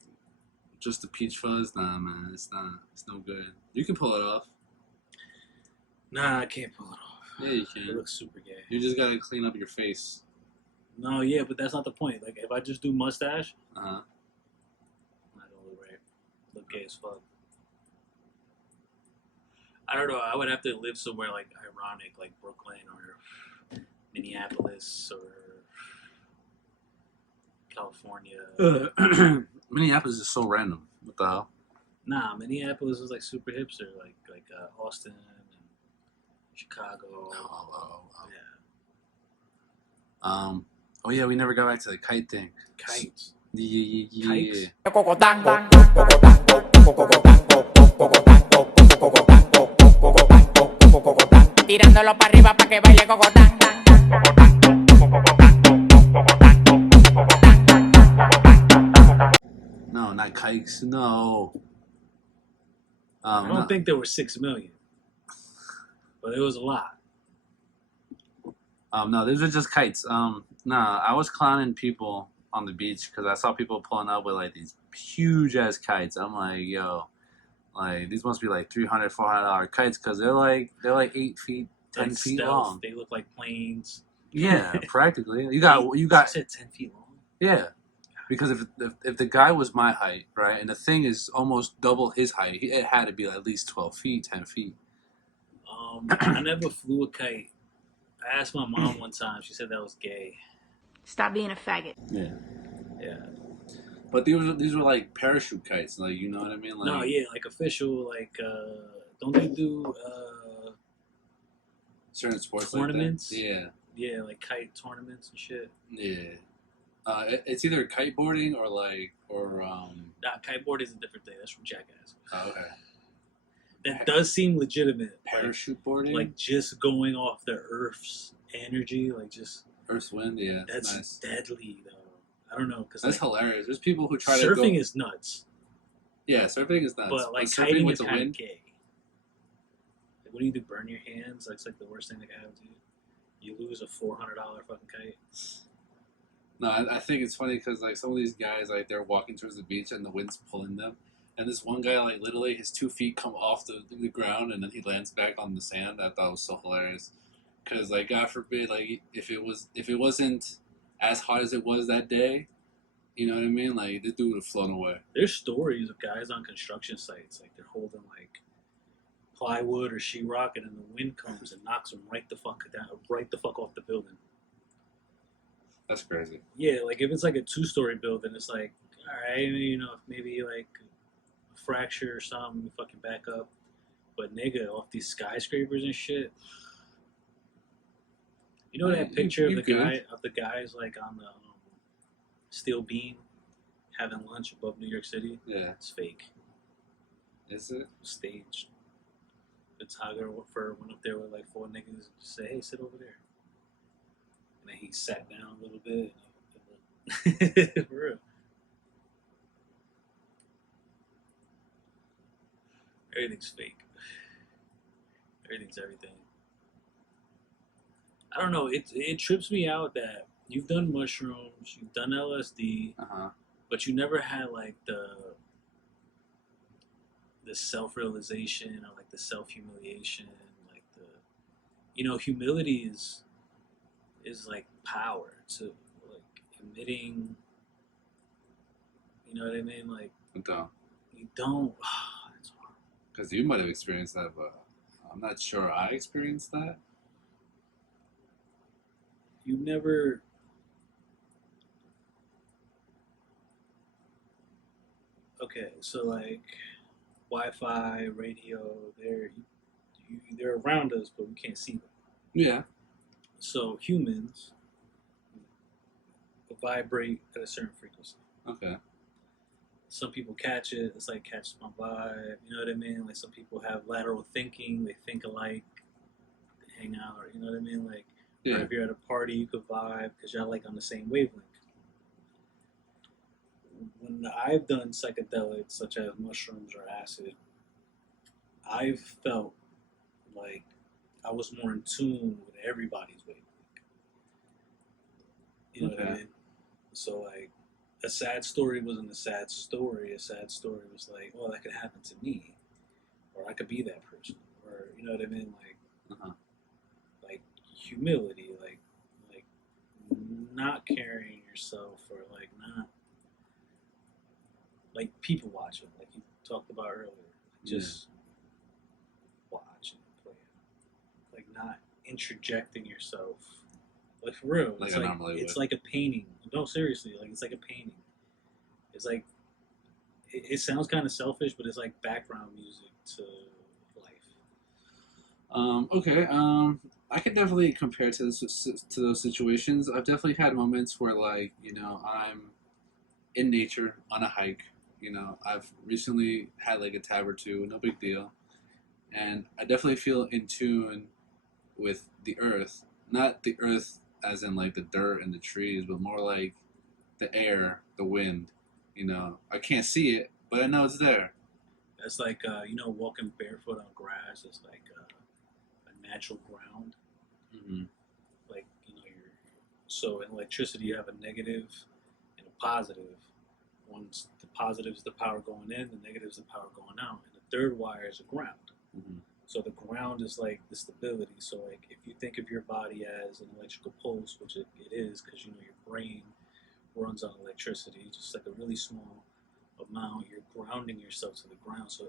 just the peach fuzz, nah, man, it's no good. You can pull it off. Nah, I can't pull it off. Yeah, you It can. looks super gay. You just gotta clean up your face. No, yeah, but that's not the point. Like, if I just do mustache, Uh-huh. I don't look right. Look gay as fuck. I don't know. I would have to live somewhere like ironic, like Brooklyn or Minneapolis or California. Minneapolis is so random. What the hell? Nah, Minneapolis is like super hipster, like Austin and Chicago. Oh. Yeah, Oh yeah, we never got back to the kite thing. kites. Yeah. Kites? Tirándolo para arriba para que baile cocotán. No, not kikes. No. I don't No. think there were 6 million, but it was a lot. No, these are just kites. Nah, I was clowning people on the beach because I saw people pulling up with like these huge ass kites. I'm like, yo, like these must be like $300, $400 kites because they're like 8 feet, 10 Like feet stealth. long. They look like planes. Yeah, practically. You You got said 10 feet long. yeah. Because if the guy was my height, right, and the thing is almost double his height, it had to be at least 12 feet, 10 feet. I never flew a kite. I asked my mom one time. She said that was gay. Stop being a faggot. Yeah. Yeah. But these were like parachute kites, like you know what I mean? Like, No, yeah, like official, like don't they do certain sports tournaments? like that. Yeah. Yeah, like kite tournaments and shit. Yeah. It's either kiteboarding or Nah, kiteboard is a different thing. That's from Jackass. oh, okay. That does seem legitimate. Parachute boarding, like just going off the Earth's energy, like just Earth's wind. Yeah, that's nice. deadly though. I don't know because That's hilarious. There's people who try surfing to go. is nuts, Yeah, surfing is nuts. but like surfing kiting with is the kind of wind. gay. Like, what do you do? Burn your hands? That's like the worst thing that can happen to you. You lose a $400 fucking kite. No, I think it's funny because like some of these guys like they're walking towards the beach and the wind's pulling them, and this one guy like literally his 2 feet come off the ground and then he lands back on the sand. I thought was so hilarious because like God forbid like if it wasn't as hot as it was that day, you know what I mean? Like this dude would have flown away. There's stories of guys on construction sites like they're holding like plywood or sheetrock, and then the wind comes and knocks them right the fuck down, right the fuck off the building. That's crazy. Yeah, like if it's like a 2-story building, it's like, all right, you know, maybe like a fracture or something, fucking back up. But nigga, off these skyscrapers and shit. You know that picture of the guys like on the steel beam having lunch above New York City? Yeah. It's fake. Is it? Staged. The photographer went up there with like 4 niggas and just said, hey, sit over there. And then he sat down a little bit. And for real. Everything's fake. Everything's everything. I don't know. It trips me out that you've done mushrooms, you've done LSD, but you never had like the self-realization or like the self-humiliation, like humility is like power to like admitting, you know what I mean? Like you don't. Because you might have experienced that, but I'm not sure I experienced that. You never. Okay, so like Wi-Fi, radio, they're around us, but we can't see them. Yeah. So humans vibrate at a certain frequency. Okay. Some people catch it. It's like catches my vibe. You know what I mean? Like some people have lateral thinking. They think alike. They hang out. You know what I mean? Like or if you're at a party, you could vibe because y'all like on the same wavelength. When I've done psychedelics such as mushrooms or acid, I've felt like I was more in tune with everybody's wavelength. You know what I mean? So like a sad story wasn't a sad story. A sad story was like, oh, that could happen to me, or I could be that person, or you know what I mean? Like, like humility, like not carrying yourself, or like not like people watching, like you talked about earlier. Just watch and play it. Like not interjecting yourself. Like for real. Like it's I like normally it's would. like a painting. No, seriously, like it's like a painting. It's like it sounds kind of selfish, but it's like background music to life. Okay. I can definitely compare to those situations. I've definitely had moments where, like, I'm in nature on a hike. I've recently had like a tab or two, no big deal, and I definitely feel in tune with the earth. Not the earth as in like the dirt and the trees, but more like the air, the wind. I can't see it, but I know it's there. That's like walking barefoot on grass. It's like a natural ground. Mm-hmm. Like so in electricity you have a negative and a positive. One's the positive is the power going in, the negative is the power going out, and the third wire is a ground. Mm-hmm. So the ground is like the stability. So like if you think of your body as an electrical pulse, which it is, because your brain runs on electricity, just like a really small amount, you're grounding yourself to the ground, so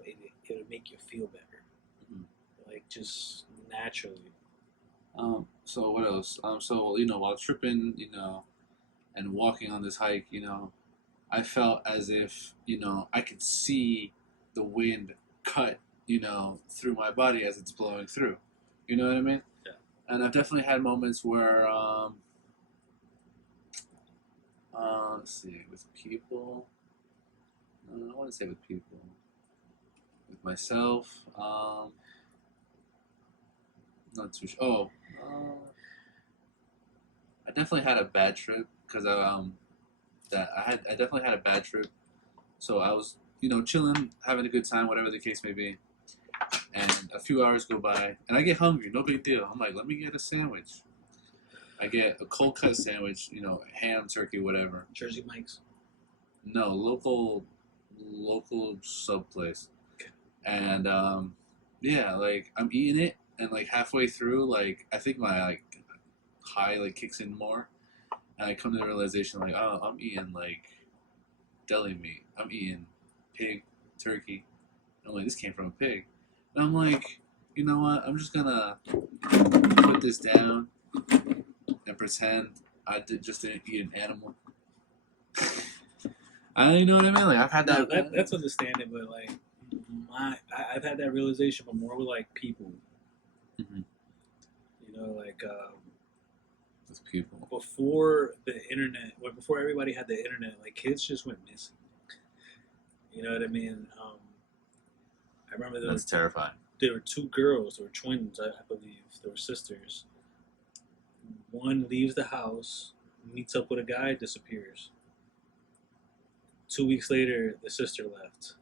it'll make you feel better, like just naturally. So what else? So while tripping, and walking on this hike, I felt as if I could see the wind cut, through my body as it's blowing through. You know what I mean? Yeah. And I've definitely had moments where, let's see, with people. I want to say with people. With myself, not too sure. I definitely had a bad trip because I definitely had a bad trip. So I was, chilling, having a good time, whatever the case may be. And a few hours go by, and I get hungry. No big deal. I'm like, let me get a sandwich. I get a cold cut sandwich, ham, turkey, whatever. Jersey Mike's? No, local sub place. And like I'm eating it, and like halfway through, like I think my like high like kicks in more, and I come to the realization like, oh, I'm eating like deli meat. I'm eating pig, turkey. I'm like, this came from a pig. And I'm like, you know what? I'm just gonna put this down and pretend I didn't eat an animal. You know what I mean? Like I've had that. No, that's understandable, but like I've had that realization, but more with like people. Mm-hmm. Like with people before the internet, before everybody had the internet, like kids just went missing. You know what I mean? I remember that's terrifying. There were two girls, they were twins, I believe. They were sisters. One leaves the house, meets up with a guy, disappears. 2 weeks later, the sister left.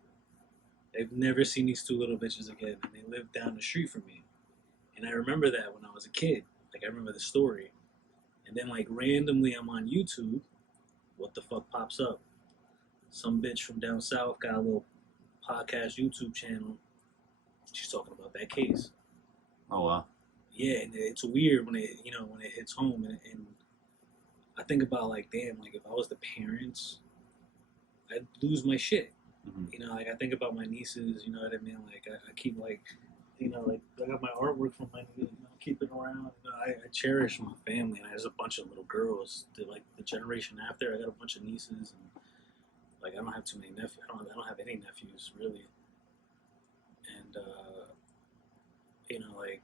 They've never seen these two little bitches again, and they lived down the street from me. And I remember that when I was a kid. Like, I remember the story. And then, like, randomly, I'm on YouTube. What the fuck pops up? Some bitch from down south got a little podcast YouTube channel. She's talking about that case. Oh, wow. Yeah, and it's weird when it hits home. And I think about, like, damn, like, if I was the parents, I'd lose my shit. Mm-hmm. Like, I think about my nieces, you know what I mean? Like, I keep, like, like, I got my artwork from my niece, keep it around. I cherish my family, and there's a bunch of little girls. Like, the generation after, I got a bunch of nieces, and, like, I don't have too many nephews. I don't have any nephews, really. And, like,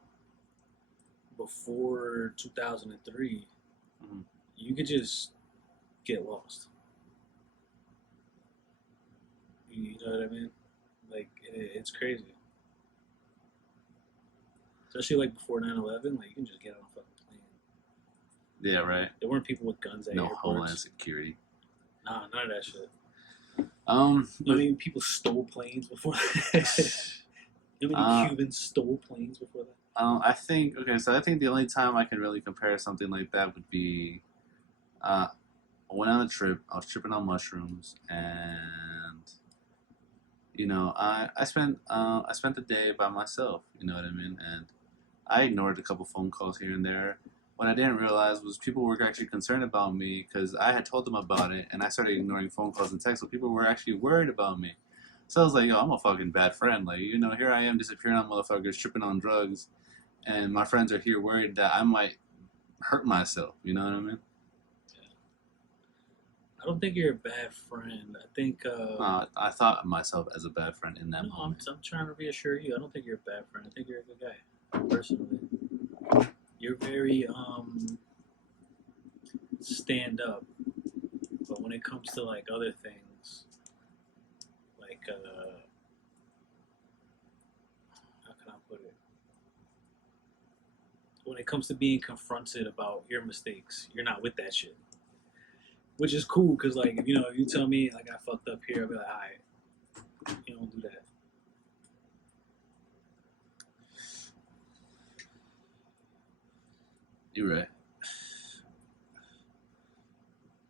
before 2003, you could just get lost. You know what I mean? Like, it's crazy. Especially, like, before 9/11, like, you can just get on a fucking plane. Yeah, right. There weren't people with guns at no airports. Homeland Security. Nah, none of that shit. I mean, people stole planes before that. You know how many Cubans stole planes before that? I think the only time I can really compare something like that would be, I went on a trip. I was tripping on mushrooms, and I spent the day by myself. You know what I mean? And I ignored a couple phone calls here and there. what I didn't realize was people were actually concerned about me because I had told them about it, and I started ignoring phone calls and texts, so people were actually worried about me. So I was like, yo, I'm a fucking bad friend. Like, you know, here I am disappearing on motherfuckers, tripping on drugs, and my friends are here worried that I might hurt myself. You know what I mean? I don't think you're a bad friend. I think. I thought of myself as a bad friend in that No, moment. I'm trying to reassure you. I don't think you're a bad friend. I think you're a good guy, personally. You're very stand up, but when it comes to like other things, like how can I put it? When it comes to being confronted about your mistakes, you're not with that shit. Which is cool, because, like, if you tell me, like, I fucked up here, I'll be like, all right, you don't do that. You're right.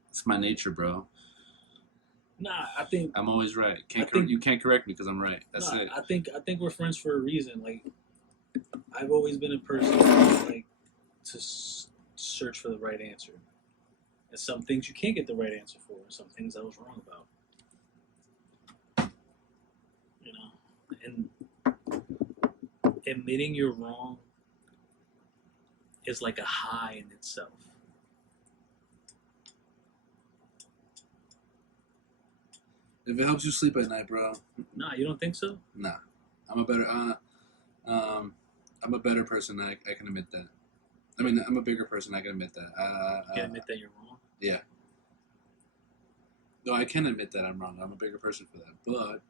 It's my nature, bro. Nah, I think... I'm always right. You can't correct me because I'm right. That's it. I think we're friends for a reason. Like, I've always been a person, like, to search for the right answer. And some things you can't get the right answer for, and some things I was wrong about. You know? And admitting you're wrong is like a high in itself. If it helps you sleep at night, bro. Nah, you don't think so? Nah. I'm a better person. I can admit that. I mean, I'm a bigger person. I can admit that. You can admit that you're wrong? Yeah. No, I can admit that I'm wrong. I'm a bigger person for that. But,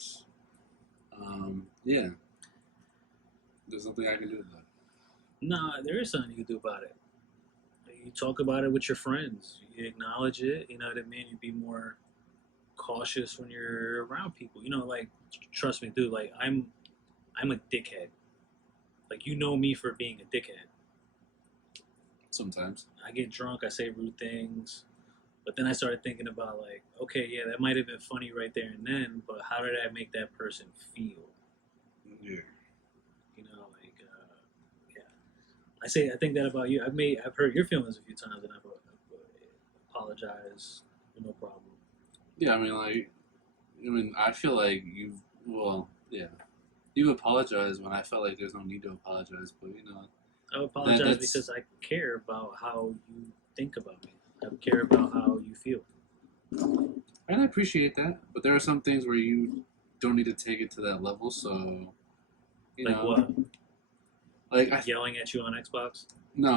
yeah. There's nothing I can do about it. Nah, there is something you can do about it. You talk about it with your friends. You acknowledge it. You know what I mean? You be more cautious when you're around people. You know, like, trust me, dude. Like, I'm a dickhead. Like, you know me for being a dickhead. Sometimes. I get drunk. I say rude things. But then I started thinking about, like, okay, yeah, that might have been funny right there and then, but how did I make that person feel? Yeah. You know, like, yeah. I think that about you. I've hurt your feelings a few times, and I've apologized with no problem. Yeah, I feel like you've apologized when I felt like there's no need to apologize, but I apologize because I care about how you think about me. I care about how you feel. And I appreciate that, but there are some things where you don't need to take it to that level, so, Like what? Like, yelling at you on Xbox? No,